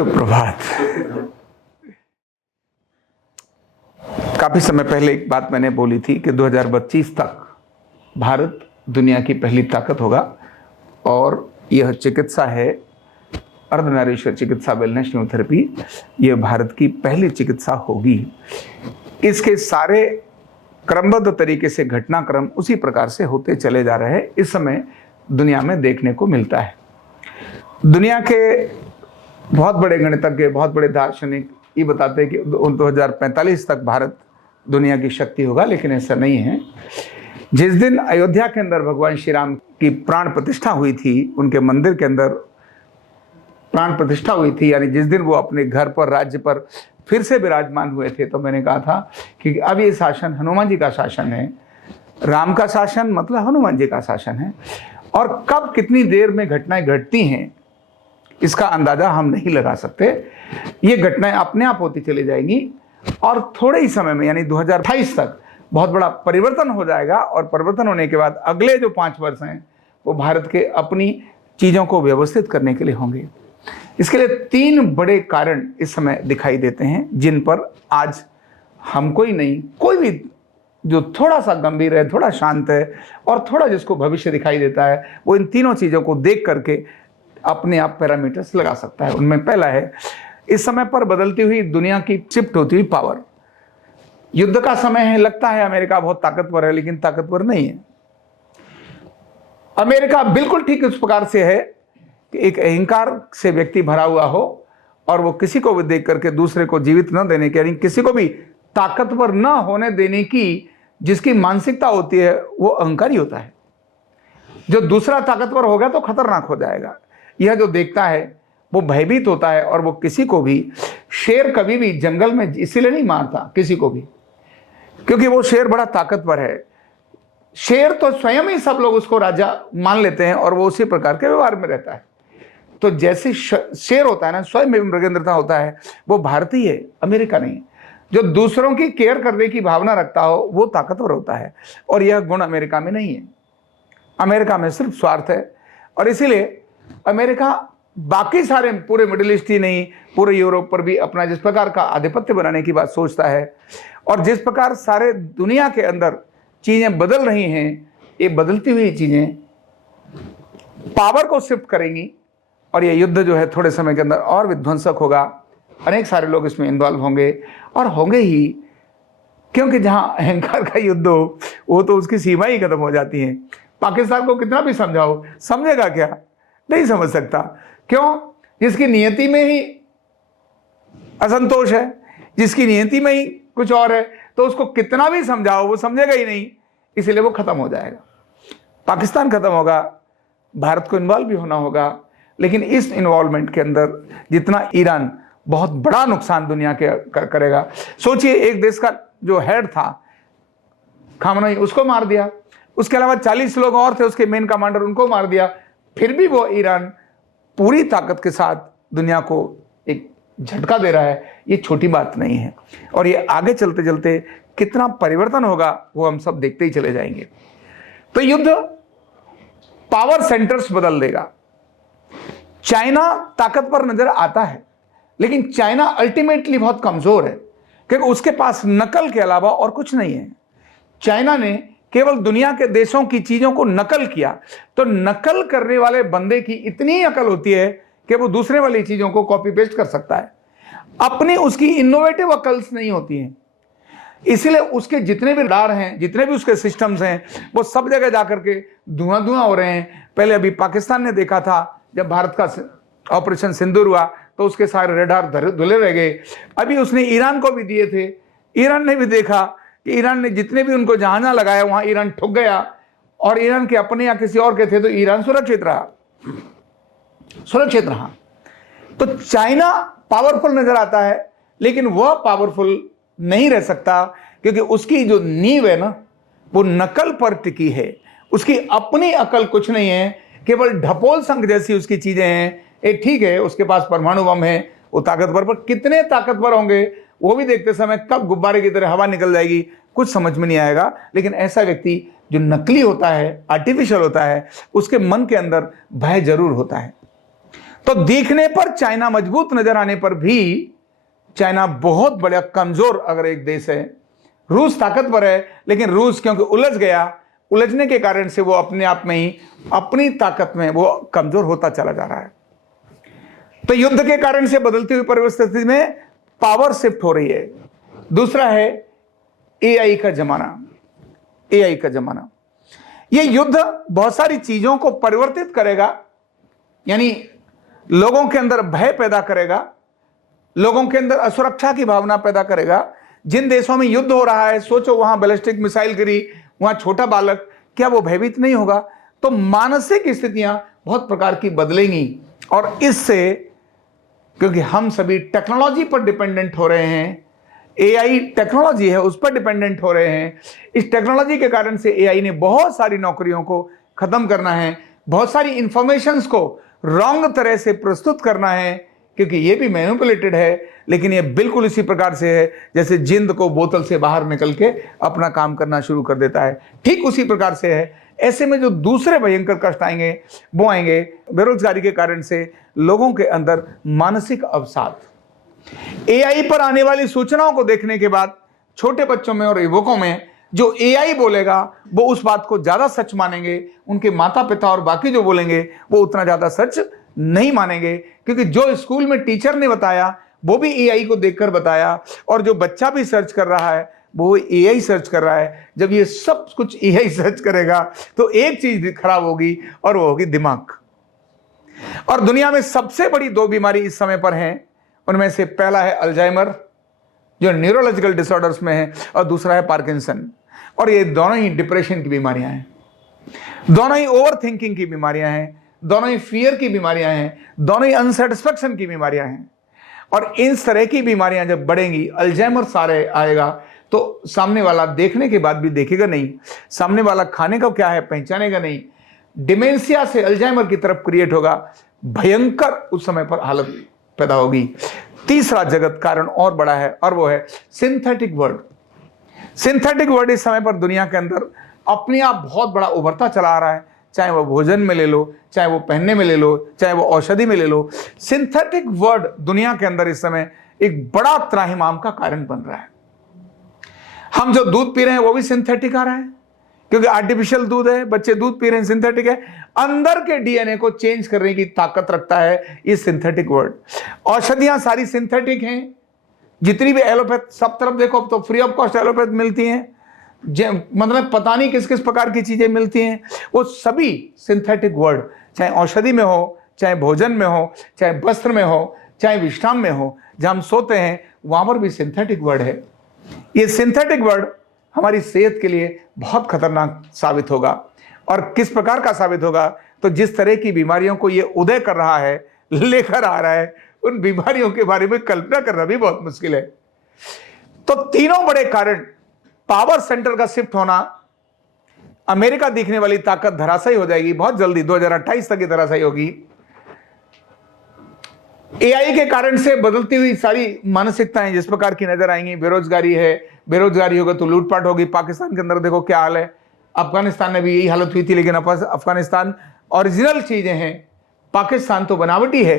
सुप्रभात। काफी समय पहले एक बात मैंने बोली थी कि 2025 तक भारत दुनिया की पहली ताकत होगा और यह चिकित्सा है अर्धनारीश्वर चिकित्सा वेलनेस न्यूरोथेरेपी। यह भारत की पहली चिकित्सा होगी। इसके सारे क्रमबद्ध तरीके से घटनाक्रम उसी प्रकार से होते चले जा रहे हैं। इस समय दुनिया में देखने को मिलता है। दुनिया के बहुत बड़े गणितज्ञ, बहुत बड़े दार्शनिक ये बताते हैं कि 2045 तक भारत दुनिया की शक्ति होगा, लेकिन ऐसा नहीं है। जिस दिन अयोध्या के अंदर भगवान श्री राम की प्राण प्रतिष्ठा हुई थी, उनके मंदिर के अंदर प्राण प्रतिष्ठा हुई थी, यानी जिस दिन वो अपने घर पर, राज्य पर फिर से विराजमान हुए थे, तो मैंने कहा था कि अब ये शासन हनुमान जी का शासन है। राम का शासन मतलब हनुमान जी का शासन है। और कब कितनी देर में घटनाएं घटती हैं इसका अंदाजा हम नहीं लगा सकते। ये घटनाएं अपने आप होती चली जाएंगी और थोड़े ही समय में यानी 2028 तक बहुत बड़ा परिवर्तन हो जाएगा। और परिवर्तन होने के बाद अगले जो 5 वर्ष हैं वो भारत के अपनी चीज़ों को व्यवस्थित करने के लिए होंगे। इसके लिए 3 बड़े कारण इस समय दिखाई देते हैं, जिन पर आज हमको ही नहीं, कोई भी जो थोड़ा सा गंभीर है, थोड़ा शांत है और थोड़ा जिसको भविष्य दिखाई देता है, वो इन तीनों चीज़ों को देख करके अपने आप पैरामीटर्स लगा सकता है। उनमें पहला है, इस समय पर बदलती हुई दुनिया की शिफ्ट होती हुई पावर। युद्ध का समय है, लगता है अमेरिका बहुत ताकतवर है, लेकिन ताकतवर नहीं है। अमेरिका बिल्कुल ठीक इस प्रकार से है कि एक अहंकार से व्यक्ति भरा हुआ हो और वो किसी को भी देख करके दूसरे को जीवित न देने की, यानी किसी को भी ताकतवर न होने देने की जिसकी मानसिकता होती है, वो अहंकारी होता है। जो दूसरा ताकतवर हो गया तो खतरनाक हो जाएगा। यह जो देखता है वो भयभीत होता है और वो किसी को भी, शेर कभी भी जंगल में इसीलिए नहीं मारता किसी को भी क्योंकि वो शेर बड़ा ताकतवर है। शेर तो स्वयं ही सब लोग उसको राजा मान लेते हैं और वो उसी प्रकार के व्यवहार में रहता है। तो जैसे शेर होता है ना, स्वयं में मृगेंद्रता होता है, वो भारतीय है, अमेरिका नहीं। जो दूसरों की केयर करने की भावना रखता हो वो ताकतवर होता है और यह गुण अमेरिका में नहीं है। अमेरिका में सिर्फ स्वार्थ है और इसीलिए अमेरिका बाकी सारे पूरे मिडिल ईस्ट ही नहीं, पूरे यूरोप पर भी अपना जिस प्रकार का आधिपत्य बनाने की बात सोचता है और जिस प्रकार सारे दुनिया के अंदर चीजें बदल रही हैं, ये बदलती हुई चीजें पावर को शिफ्ट करेंगी और ये युद्ध जो है थोड़े समय के अंदर और विध्वंसक होगा। अनेक सारे लोग इसमें इन्वॉल्व होंगे और होंगे ही, क्योंकि जहां अहंकार का युद्ध हो वो तो उसकी सीमा ही खत्म हो जाती है। पाकिस्तान को कितना भी समझाओ, समझेगा क्या? नहीं समझ सकता। क्यों? जिसकी नियति में ही असंतोष है, जिसकी नियति में ही कुछ और है, तो उसको कितना भी समझाओ वो समझेगा ही नहीं, इसलिए वो खत्म हो जाएगा। पाकिस्तान खत्म होगा, भारत को इन्वॉल्व भी होना होगा, लेकिन इस इन्वॉल्वमेंट के अंदर जितना ईरान बहुत बड़ा नुकसान दुनिया के करेगा। सोचिए, एक देश का जो हेड था खामनेई, उसको मार दिया, उसके अलावा 40 लोग और थे उसके मेन कमांडर, उनको मार दिया, फिर भी वो ईरान पूरी ताकत के साथ दुनिया को एक झटका दे रहा है। ये छोटी बात नहीं है और ये आगे चलते चलते कितना परिवर्तन होगा वो हम सब देखते ही चले जाएंगे। तो युद्ध पावर सेंटर्स बदल देगा। चाइना ताकतवर नजर आता है, लेकिन चाइना अल्टीमेटली बहुत कमजोर है क्योंकि उसके पास नकल के अलावा और कुछ नहीं है। चाइना ने केवल दुनिया के देशों की चीजों को नकल किया, तो नकल करने वाले बंदे की इतनी अकल होती है कि वो दूसरे वाली चीजों को कॉपी पेस्ट कर सकता है। अपनी उसकी इनोवेटिव अकल्स नहीं होती हैं, इसीलिए उसके जितने भी रडार हैं, जितने भी उसके सिस्टम्स हैं, वो सब जगह जाकर के धुआं धुआं हो रहे हैं। पहले अभी पाकिस्तान ने देखा था, जब भारत का ऑपरेशन सिंदूर हुआ तो उसके सारे रडार धुले रह गए। अभी उसने ईरान को भी दिए थे, ईरान ने भी देखा कि ईरान ने जितने भी उनको जहां लगाया वहां ईरान ठुक गया और ईरान के अपने या किसी और के थे तो ईरान सुरक्षित रहा। तो चाइना पावरफुल नजर आता है, लेकिन वह पावरफुल नहीं रह सकता क्योंकि उसकी जो नींव है ना, वो नकल पर टिकी है। उसकी अपनी अकल कुछ नहीं है, केवल ढपोल संघ जैसी उसकी चीजें हैं। एक ठीक है, उसके पास परमाणु बम है, वो ताकतवर, पर कितने ताकतवर होंगे वो भी देखते समय कब गुब्बारे की तरह हवा निकल जाएगी कुछ समझ में नहीं आएगा। लेकिन ऐसा व्यक्ति जो नकली होता है, आर्टिफिशियल होता है, उसके मन के अंदर भय जरूर होता है। तो दिखने पर चाइना मजबूत नजर आने पर भी चाइना बहुत बड़ा कमजोर अगर एक देश है। रूस ताकतवर है, लेकिन रूस क्योंकि उलझ गया, उलझने के कारण से वो अपने आप में ही अपनी ताकत में वो कमजोर होता चला जा रहा है। तो युद्ध के कारण से बदलती हुई परिस्थिति में पावर शिफ्ट हो रही है। दूसरा है एआई का जमाना। एआई का जमाना, ये युद्ध बहुत सारी चीजों को परिवर्तित करेगा, यानी लोगों के अंदर भय पैदा करेगा, लोगों के अंदर असुरक्षा की भावना पैदा करेगा। जिन देशों में युद्ध हो रहा है, सोचो वहां बैलिस्टिक मिसाइल गिरी, वहां छोटा बालक, क्या वो भयभीत नहीं होगा? तो मानसिक स्थितियां बहुत प्रकार की बदलेंगी, और इससे, क्योंकि हम सभी टेक्नोलॉजी पर डिपेंडेंट हो रहे हैं, एआई टेक्नोलॉजी है उस पर डिपेंडेंट हो रहे हैं, इस टेक्नोलॉजी के कारण से एआई ने बहुत सारी नौकरियों को खत्म करना है, बहुत सारी इंफॉर्मेशंस को रॉन्ग तरह से प्रस्तुत करना है, क्योंकि ये भी मैनिपुलेटेड है, लेकिन ये बिल्कुल इसी प्रकार से है जैसे जिंद को बोतल से बाहर निकल के अपना काम करना शुरू कर देता है, ठीक उसी प्रकार से है। ऐसे में जो दूसरे भयंकर कष्ट आएंगे वो आएंगे बेरोजगारी के कारण से लोगों के अंदर मानसिक अवसाद। एआई पर आने वाली सूचनाओं को देखने के बाद छोटे बच्चों में और युवकों में जो एआई बोलेगा वो उस बात को ज्यादा सच मानेंगे, उनके माता पिता और बाकी जो बोलेंगे वो उतना ज्यादा सच नहीं मानेंगे, क्योंकि जो स्कूल में टीचर ने बताया वो भी एआई को देखकर बताया, और जो बच्चा भी सर्च कर रहा है वो एआई सर्च कर रहा है। जब ये सब कुछ एआई सर्च करेगा तो एक चीज खराब होगी, और वो होगी दिमाग। और दुनिया में सबसे बड़ी दो बीमारी इस समय पर हैं, उनमें से पहला है अल्जाइमर जो न्यूरोलॉजिकल डिसऑर्डर्स में है, और दूसरा है पार्किंसन। और ये दोनों ही डिप्रेशन की बीमारियां हैं, दोनों ही ओवर थिंकिंग की बीमारियां हैं, दोनों ही फियर की बीमारियां हैं, दोनों ही अनसेटिस्फैक्शन की बीमारियां हैं। और इन तरह की बीमारियां जब बढ़ेंगी, अल्जाइमर सारे आएगा, तो सामने वाला देखने के बाद भी देखेगा नहीं, सामने वाला खाने का क्या है पहचानेगा नहीं, डिमेंशिया से अल्जाइमर की तरफ क्रिएट होगा, भयंकर उस समय पर हालत पैदा होगी। तीसरा जगत कारण और बड़ा है, और वो है सिंथेटिक वर्ड। सिंथेटिक वर्ड इस समय पर दुनिया के अंदर अपने आप बहुत बड़ा उभरता चला आ रहा है, चाहे वो भोजन में ले लो, चाहे वो पहनने में ले लो, चाहे वो औषधि में ले लो। सिंथेटिक वर्ड दुनिया के अंदर इस समय एक बड़ा त्राहिमाम का कारण बन रहा है। हम जो दूध पी रहे हैं वो भी सिंथेटिक आ रहा है, क्योंकि आर्टिफिशियल दूध है, बच्चे दूध पी रहे हैं, सिंथेटिक है। अंदर के डीएनए को चेंज करने की ताकत रखता है ये सिंथेटिक वर्ड। औषधियां सारी सिंथेटिक हैं, जितनी भी एलोपैथ, सब तरफ देखो तो फ्री ऑफ कॉस्ट एलोपैथ मिलती हैं, मतलब पता नहीं किस किस प्रकार की चीजें मिलती हैं, वो सभी सिंथेटिक वर्ड, चाहे औषधि में हो, चाहे भोजन में हो, चाहे वस्त्र में हो, चाहे विश्राम में हो, जहां हम सोते हैं वहां पर भी सिंथेटिक वर्ड है। ये सिंथेटिक वर्ड हमारी सेहत के लिए बहुत खतरनाक साबित होगा। और किस प्रकार का साबित होगा? तो जिस तरह की बीमारियों को ये उदय कर रहा है, लेकर आ रहा है, उन बीमारियों के बारे में कल्पना करना भी बहुत मुश्किल है। तो तीनों बड़े कारण, पावर सेंटर का शिफ्ट होना, अमेरिका दिखने वाली ताकत धराशायी हो जाएगी बहुत जल्दी, 2028 तक ये धराशायी होगी। एआई के कारण से बदलती हुई सारी मानसिकताएं जिस प्रकार की नजर आएंगी, बेरोजगारी है, बेरोजगारी होगा तो लूटपाट होगी। पाकिस्तान के अंदर देखो क्या हाल है, अफगानिस्तान में भी यही हालत हुई थी, लेकिन अफगानिस्तान ओरिजिनल चीजें हैं, पाकिस्तान तो बनावटी है।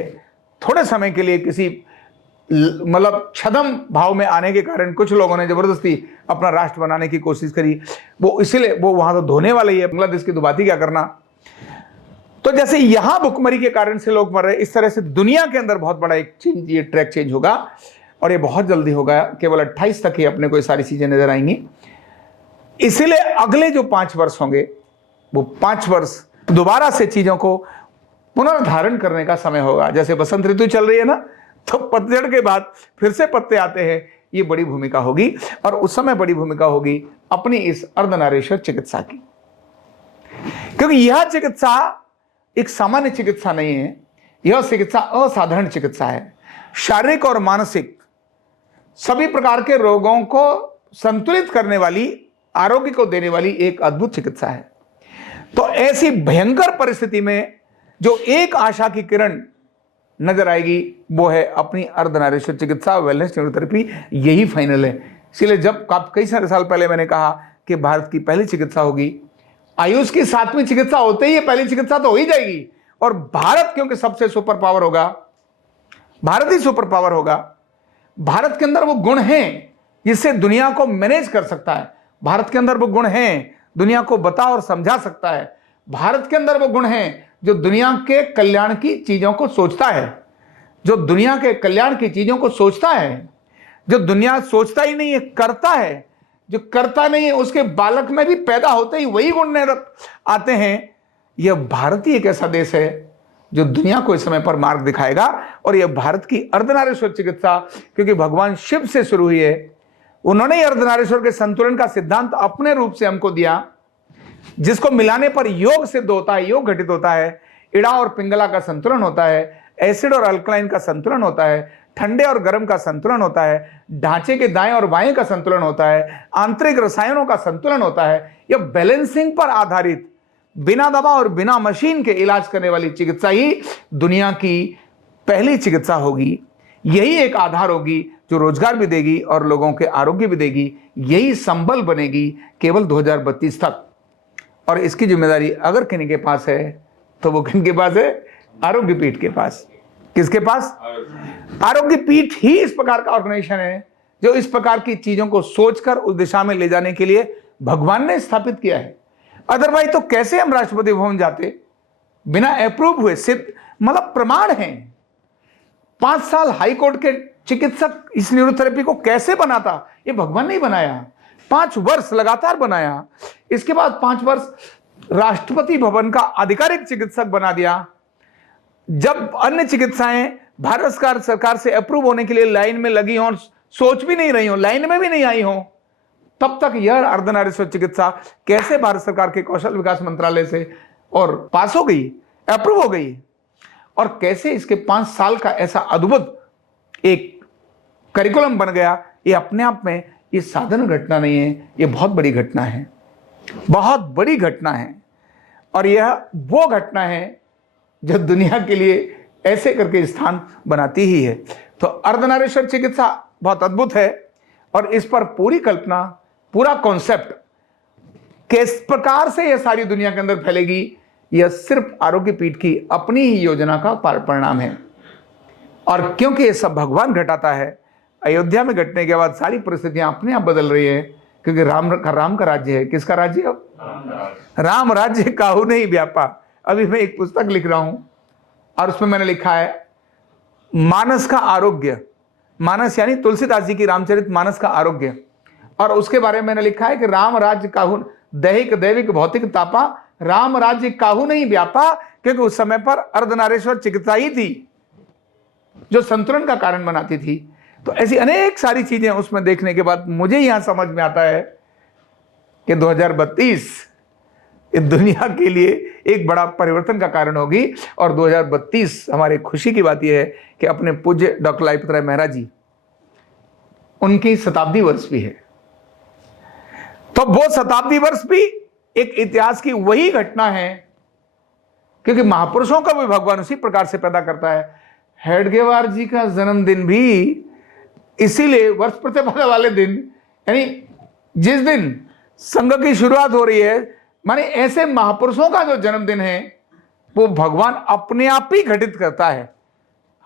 थोड़े समय के लिए किसी मतलब छदम भाव में आने के कारण कुछ लोगों ने जबरदस्ती अपना राष्ट्र बनाने की कोशिश करी, वो इसीलिए वो वहां तो धोने वाला ही है, बांग्लादेश की तो बात ही क्या करना। तो जैसे यहां भुखमरी के कारण से लोग मर रहे, इस तरह से दुनिया के अंदर बहुत बड़ा एक चेंज, ये ट्रैक चेंज होगा, और ये बहुत जल्दी होगा। केवल 28 तक ही अपने को ये सारी चीजें नजर आएंगी। इसीलिए अगले जो 5 वर्ष होंगे, वो 5 वर्ष दोबारा से चीजों को पुनर्धारण करने का समय होगा। जैसे बसंत ऋतु चल रही है ना, तो पतझड़ के बाद फिर से पत्ते आते हैं, ये बड़ी भूमिका होगी। और उस समय बड़ी भूमिका होगी अपनी इस अर्धनारीश्वर चिकित्सा की, क्योंकि यह चिकित्सा एक सामान्य चिकित्सा नहीं है, यह चिकित्सा असाधारण चिकित्सा है। शारीरिक और मानसिक सभी प्रकार के रोगों को संतुलित करने वाली, आरोग्य को देने वाली एक अद्भुत चिकित्सा है। तो ऐसी भयंकर परिस्थिति में जो एक आशा की किरण नजर आएगी वो है अपनी अर्धनारीश्वर चिकित्सा, वेलनेस न्यूरोथेरेपी, यही फाइनल है। इसलिए जब कई सारे साल पहले मैंने कहा कि भारत की पहली चिकित्सा होगी, आयुष की 7वीं चिकित्सा होते ही पहली चिकित्सा तो हो ही जाएगी, और भारत क्योंकि सबसे सुपर पावर होगा, भारत ही सुपर पावर होगा। भारत के अंदर वो गुण हैं जिससे दुनिया को मैनेज कर सकता है। भारत के अंदर वो गुण हैं दुनिया को बता और समझा सकता है। भारत के अंदर वो गुण हैं जो दुनिया के कल्याण की चीजों को सोचता है, जो दुनिया के कल्याण की चीजों को सोचता है। जो दुनिया सोचता ही नहीं है, करता है। जो करता नहीं है उसके बालक में भी पैदा होते ही वही गुण आते हैं। यह भारत ही एक ऐसा देश है जो दुनिया को इस समय पर मार्ग दिखाएगा। और यह भारत की अर्धनारीश्वर चिकित्सा क्योंकि भगवान शिव से शुरू हुई है, उन्होंने ही अर्धनारीश्वर के संतुलन का सिद्धांत अपने रूप से हमको दिया, जिसको मिलाने पर योग सिद्ध होता है, योग घटित होता है। इड़ा और पिंगला का संतुलन होता है, एसिड और अल्कलाइन का संतुलन होता है, ठंडे और गर्म का संतुलन होता है, ढांचे के दाएं और बाएं का संतुलन होता है, आंतरिक रसायनों का संतुलन होता है। यह बैलेंसिंग पर आधारित, बिना दवा और बिना मशीन के इलाज करने वाली चिकित्सा ही दुनिया की पहली चिकित्सा होगी। यही एक आधार होगी जो रोजगार भी देगी और लोगों के आरोग्य भी देगी। यही संबल बनेगी केवल 2032 तक। और इसकी जिम्मेदारी अगर किन्हीं के पास है तो वो किन के पास है? आरोग्य पीठ के पास। किसके पास? आरोग्य पीठ ही इस प्रकार का ऑर्गेनाइजेशन है जो इस प्रकार की चीजों को सोचकर उस दिशा में ले जाने के लिए भगवान ने स्थापित किया है। अदरवाइज तो कैसे हम राष्ट्रपति भवन जाते बिना अप्रूव हुए? सिद्ध मतलब प्रमाण है। 5 साल हाईकोर्ट के चिकित्सक इस न्यूरोथेरेपी को कैसे बनाता? ये भगवान ने बनाया। 5 वर्ष लगातार बनाया। इसके बाद 5 वर्ष राष्ट्रपति भवन का आधिकारिक चिकित्सक बना दिया। जब अन्य चिकित्साएं भारत सरकार से अप्रूव होने के लिए लाइन में लगी हों, सोच भी नहीं रही हो, लाइन में भी नहीं आई हो, तब तक यह अर्धनारीश्वर चिकित्सा कैसे भारत सरकार के कौशल विकास मंत्रालय से और पास हो गई, अप्रूव हो गई? और कैसे इसके 5 साल का ऐसा अद्भुत एक करिकुलम बन गया? ये अपने आप में ये साधारण घटना नहीं है, ये बहुत बड़ी घटना है, बहुत बड़ी घटना है। और यह वो घटना है जो दुनिया के लिए ऐसे करके स्थान बनाती ही है। तो अर्धनारीश्वर चिकित्सा बहुत अद्भुत है और इस पर पूरी कल्पना, पूरा कॉन्सेप्ट किस प्रकार से यह सारी दुनिया के अंदर फैलेगी, यह सिर्फ आरोग्य पीठ की अपनी ही योजना का परिणाम है। और क्योंकि यह सब भगवान घटाता है, अयोध्या में घटने के बाद सारी परिस्थितियां अपने आप बदल रही है क्योंकि राम का राज्य है। किसका राज्य? अब राम राज्य काहू नहीं व्यापा। अभी मैं एक पुस्तक लिख रहा हूं और उसमें मैंने लिखा है मानस का आरोग्य। मानस यानी तुलसीदास जी की रामचरित मानस का आरोग्य। और उसके बारे में मैंने लिखा है कि राम राज्य काहू दैहिक दैविक भौतिक तापा, राम राज्य काहू नहीं व्यापा, क्योंकि उस समय पर अर्धनारीश्वर चिकित्सा ही थी जो संतुलन का कारण बनाती थी। तो ऐसी अनेक सारी चीजें उसमें देखने के बाद मुझे यहां समझ में आता है कि 2032 इस दुनिया के लिए एक बड़ा परिवर्तन का कारण होगी। और 2032 हमारे खुशी की बात यह है कि अपने पूज्य डॉक्टर लालपत राय महाराज जी, उनकी शताब्दी वर्ष भी है। तो वो शताब्दी वर्ष भी एक इतिहास की वही घटना है, क्योंकि महापुरुषों का भी भगवान उसी प्रकार से पैदा करता है। हेडगेवार जी का जन्मदिन भी इसीलिए वर्ष प्रतिपदा वाले दिन, यानी जिस दिन संघ की शुरुआत हो रही है, माने ऐसे महापुरुषों का जो जन्मदिन है वो भगवान अपने आप ही घटित करता है,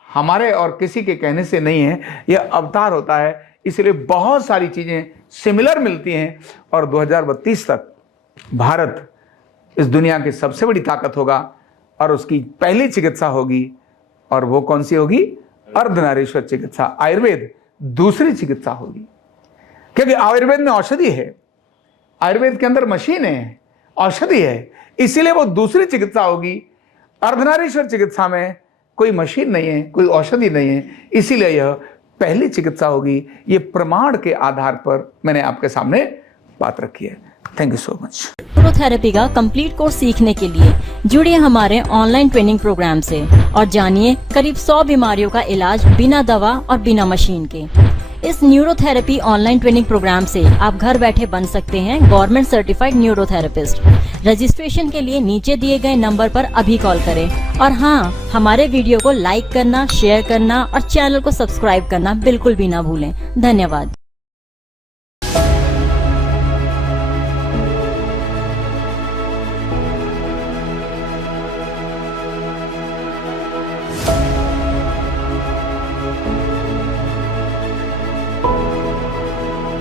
हमारे और किसी के कहने से नहीं है। यह अवतार होता है, इसलिए बहुत सारी चीजें सिमिलर मिलती हैं। और 2032 तक भारत इस दुनिया की सबसे बड़ी ताकत होगा और उसकी पहली चिकित्सा होगी। और वो कौन सी होगी? अर्धनारीश्वर चिकित्सा। आयुर्वेद दूसरी चिकित्सा होगी, क्योंकि आयुर्वेद में औषधि है, आयुर्वेद के अंदर मशीन है, औषधि है, इसीलिए वो दूसरी चिकित्सा होगी। अर्धनारीश्वर चिकित्सा में कोई मशीन नहीं है, कोई औषधि नहीं है, इसीलिए यह पहली चिकित्सा होगी। ये प्रमाण के आधार पर मैंने आपके सामने बात रखी है। Thank you so much. Neurotherapy का कंप्लीट कोर्स सीखने के लिए जुड़िए हमारे ऑनलाइन ट्रेनिंग प्रोग्राम से और जानिए करीब 100 बीमारियों का इलाज बिना दवा और बिना मशीन के। इस न्यूरोथेरेपी ऑनलाइन ट्रेनिंग प्रोग्राम से आप घर बैठे बन सकते हैं गवर्नमेंट सर्टिफाइड न्यूरोथेरेपिस्ट। रजिस्ट्रेशन के लिए नीचे दिए गए नंबर पर अभी कॉल करें। और हाँ, हमारे वीडियो को लाइक करना, शेयर करना और चैनल को सब्सक्राइब करना बिल्कुल भी ना भूलें। धन्यवाद।